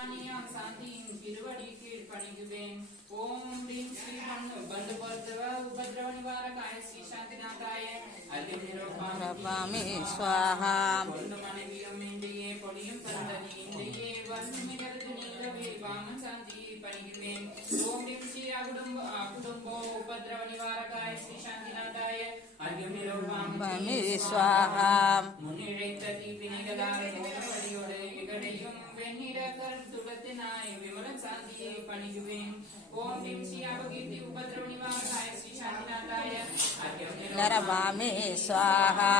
ஞானியாம் சாந்தியும் திருவடி கீழ் பணிகுவேன். ஓம் ரீம் ஸ்ரீ பந்து பர்தவ உபதிரவ நிவாரகாய ஸ்ரீ சாந்திநாதாய ரபாமி ஸ்வாஹா. பொண்ணு மனைவியும் இன்றையே பொடியும் தந்தனி இன்றையே வன்மிகரது நீலவே வாமன் சாந்தி பணிகுவேன். ஓம் ரீம் ஸ்ரீ குடும்போ உபதிரவ நிவாரகாய ஸ்ரீ சாந்திநாதாய ரபாமி ஸ்வாஹா. முன்னிழைத்த தீவினைகளால் வழியோடு இகடையும் வெண்ணிற கருத்துடத்தினாய் விமலன் சாந்தியை பணிகுவேன். ஓம் ரீம் ஸ்ரீ அபகீர்த்தி உபதிரவ நிவாரகாய ஸ்ரீ சாந்திநாதாய ரபாமி ஸ்வாஹா.